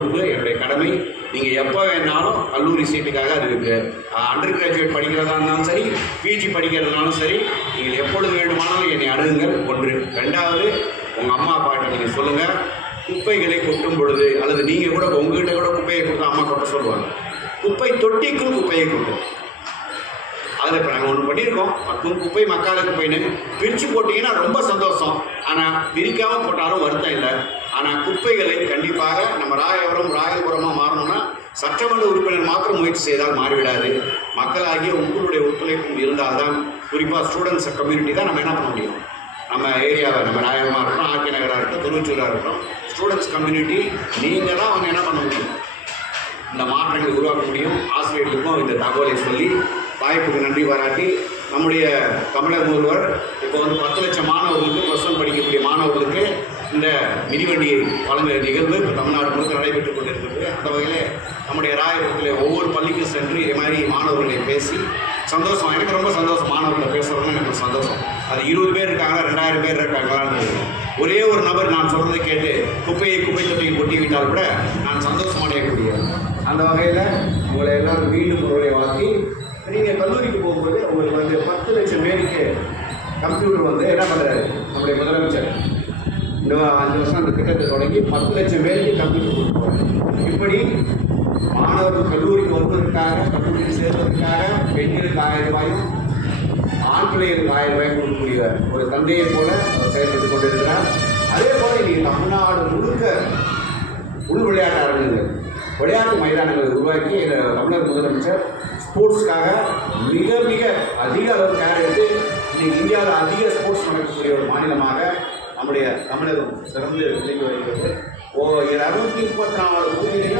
என்னுடைய கடமை. நீங்கள் எப்போ வேணாலும் கல்லூரி சீட்டுக்காக அது அண்டர் கிராஜுவேட் படிக்கிறதா இருந்தாலும் சரி, பிஜி படிக்கிறதுனாலும் சரி, நீங்கள் எப்பொழுது வேண்டுமானாலும் என்னை அணுகுங்கள். ஒன்று. ரெண்டாவது, உங்கள் அம்மா அப்பாட்ட நீங்கள் சொல்லுங்கள், குப்பைகளை கொட்டும் பொழுது அல்லது நீங்கள் கூட உங்ககிட்ட கூட குப்பையை கொடுத்து அம்மா கொட்ட சொல்லுவாங்க. குப்பை தொட்டிக்குள் குப்பையை கொட்டும். அதில் இப்போ நாங்கள் ஒன்று பண்ணியிருக்கோம், மக்கும் குப்பை மக்காத குப்பைன்னு பிரித்து போட்டிங்கன்னா ரொம்ப சந்தோஷம். ஆனால் பிரிக்காமல் போட்டாலும் வருத்தம் இல்லை. ஆனால் குப்பைகளை கண்டிப்பாக நம்ம ராயபுரமாக மாறணும்னா சட்டமன்ற உறுப்பினர் மாத்திரம் முயற்சி செய்தால் மாறிவிடாது. மக்களாகிய உங்களுடைய ஒத்துழைப்பும் இருந்தால்தான், குறிப்பாக ஸ்டூடெண்ட்ஸ் கம்யூனிட்டி தான் நம்ம என்ன பண்ண முடியும். நம்ம ஏரியாவை நம்ம ராயபுரமாக இருக்கட்டும், ஆர்கே நகராக இருக்கட்டும், திருவச்சூராக இருக்கட்டும், ஸ்டூடெண்ட்ஸ் கம்யூனிட்டி நீங்கள் தான் அவங்க என்ன பண்ண முடியும், இந்த மாற்றங்களை உருவாக்க முடியும். ஆசிரியர்களுக்கும் இந்த தகவலை சொல்லி வாய்ப்புக்கு நன்றி பாராட்டி, நம்முடைய தமிழக முதல்வர் இப்போ 10 லட்சம் மாணவர்களுக்கு +1 படிக்கக்கூடிய மாணவர்களுக்கு இந்த மிதிவண்டியை வழங்குகிற நிகழ்வு இப்போ தமிழ்நாடு முழுக்க நடைபெற்றுக் கொண்டிருக்கிறது. அந்த வகையில் நம்முடைய ராயபுரத்தில் ஒவ்வொரு பள்ளிக்கும் சென்று இதே மாதிரி மாணவர்களை பேசி சந்தோஷம். எனக்கு ரொம்ப சந்தோஷம், மாணவர்களை பேசுகிறோம்னா எனக்கு சந்தோஷம். அது 20 பேர் இருக்காங்க, 2000 பேர் இருக்காங்களான்னு ஒரே ஒரு நபர் நான் சொல்கிறதை கேட்டு குப்பை தொட்டியில் கொட்டி விட்டால் கூட நான் சந்தோஷம் அடையக்கூடிய அந்த வகையில் உங்களை எல்லோரும் மீண்டும் ஒருவரை வாழ்த்தி, நீங்கள் கல்லூரிக்கு போகும்போது உங்களுக்கு 10 லட்சம் பேருக்கு கம்ப்யூட்டர் என்ன பண்ணுறாரு நம்முடைய முதலமைச்சர். இந்த 5 வருஷம் அந்த திட்டத்தை தொடங்கி 10 லட்சம் பேருக்கு கம்ப்யூட்டர் கொடுத்து போகிறாங்க. இப்படி மாணவர்கள் கல்லூரிக்கு வருவதற்காக, கல்லூரியில் சேர்வதற்காக பெண்களுக்கு 1000 ரூபாயும் ஆண் பிள்ளைகளுக்கு 1000 ரூபாயும் கொடுக்கக்கூடிய ஒரு தந்தையை போல அவர் செயல்பட்டு கொண்டிருக்கிறார். அதே போல் இன்றைக்கி தமிழ்நாடு முழுக்க உள் விளையாட்டு அரங்குகள், விளையாட்டு மைதானங்களை உருவாக்கி தமிழக முதலமைச்சர் ஸ்போர்ட்ஸ்க்காக மிக மிக அதிக அளவு கேர் எடுத்து இன்றைக்கி இந்தியாவில் அதிக ஸ்போர்ட்ஸ் நடக்கக்கூடிய ஒரு மாநிலமாக நம்முடைய தமிழகம் சிறந்து விளங்கி வருகிறது. 234 கோடியிலையும்